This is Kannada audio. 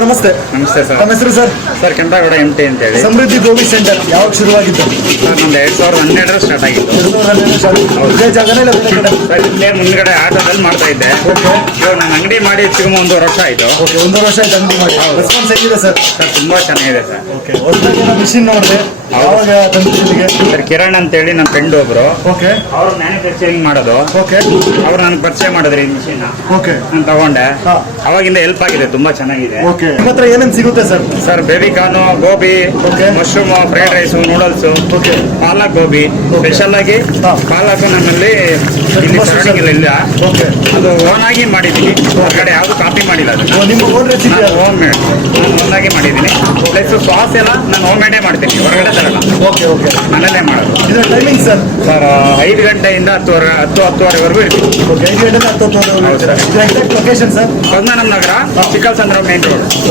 ನಮಸ್ತೆ. ನಮಸ್ತೆ ಸರ್. ನಮ್ಮ ಹೆಸರು ಸರ್? ಸರ್ ಕೆಂಪೇಗೌಡ MT ಅಂತ ಹೇಳಿ. ಸಮೃದ್ಧಿ ಗೋಬಿ ಸೆಂಟರ್ ಯಾವಾಗ ಶುರುವಾಗಿತ್ತು? ಸರ್ ನಮ್ದು 2012 ಸ್ಟಾರ್ಟ್ ಆಗಿತ್ತು. 2012 ಇದೇ ಜಾಗನೇ ಇಲ್ಲ ಬೇರೆ ಕಡೆ? ಸರ್ ಇಲ್ಲೇ ಮುಂದ್ಗಡೆ ಆಟೋದಲ್ಲಿ ಮಾಡ್ತಾ ಇದ್ದೆ. ಓಕೆ ಇವಾಗ ನಾನು ಅಂಗಡಿ ಮಾಡಿ ಸಿಗಮ 1 ವರ್ಷ ಆಯ್ತು. ಓಕೆ, 1 ವರ್ಷ ಆಯ್ತು ಅಂಗಡಿ ಮಾಡಿ. ರೆಸ್ಪಾನ್ಸ್ ಹೇಗಿದೆ ಸರ್? ಸರ್ ತುಂಬಾ ಚೆನ್ನಾಗಿದೆ ಸರ್. ಓಕೆ, ಹೊಸದಾಗಿ ಮಿಷಿನ್ ನೋಡಿದೆ, ಯಾವಾಗ ತಂದು ಇಲ್ಲಿಗೆ? ಸರ್ ಕಿರಣ್ ಅಂತ ಹೇಳಿ ನಮ್ಮ ಫ್ರೆಂಡ್ ಒಬ್ರು, ಓಕೆ ಅವ್ರು ಮ್ಯಾನುಫ್ಯಾಕ್ಚರಿಂಗ್ ಮಾಡೋದು. ಓಕೆ ಅವ್ರು ನನಗೆ ಪರಿಚಯ ಮಾಡಿದ್ರಿ ಈ ಮಿಷಿನ್. ಓಕೆ ನಾನು ತಗೊಂಡೆ. ಹಾ. ಅವಾಗಿಂದ ಹೆಲ್ಪ್ ಆಗಿದೆ, ತುಂಬಾ ಚೆನ್ನಾಗಿದೆ. ಓಕೆ, ನಿಮ್ಮ ಹತ್ರ ಏನೇನು ಸಿಗುತ್ತೆ sir? Sir baby corn, gobi, okay. Mushroom, fried rice, noodles, okay palak gobi. Special ಆಗಿ ಹಾ. ಪಾಲಕ್ ನಮ್ಮಲ್ಲಿ ಇಲ್ಲಿ ತುಂಬಾ ಸರೌಂಡಿಂಗ್ ಇಲ್ಲ. ಓಕೆ, ಅದು ಓನ್ ಆಗಿ ಮಾಡಿದ್ದೀನಿ. ಹೊರಗಡೆ ಯಾವುದು ಕಾಪಿ ಮಾಡಿಲ್ಲ. ಅದು ನಿಮ್ಮ ಓನ್ ರೆಸಿಪಿ? ನಾನು ಹೋಮ್ ಮೇಡ್, ನಾನು ಓನ್ ಆಗಿ ಮಾಡಿದ್ದೀನಿ. ಪ್ಲಸ್ ಸಾಸ್ ಎಲ್ಲ ನಾನು ಹೋಮ್ ಮೇಡೇ ಮಾಡ್ತೀನಿ, ಹೊರಗಡೆ ತರಲ್ಲ. ಓಕೆ ಓಕೆ, ಮನೇಲೇ ಮಾಡೋದು. ಇದರ ಟೈಮಿಂಗ್ ಸರ್? ಸರ್ 5 ಗಂಟೆಯಿಂದ 10-10:30ವರೆಗೂ ಇರ್ತೀವಿ. ಓಕೆ, 5 ಗಂಟೆ 10 ಹೌದು ಸರ್. ಇದು ಎಕ್ಸಾಕ್ಟ್ ಲೊಕೇಶನ್ ಸರ್? ಪದ್ಮನಾಭ ನಗರ, ಚಿಕ್ಕಲ್ ಚಂದ್ರ ಮೇನ್ ರೋಡ್.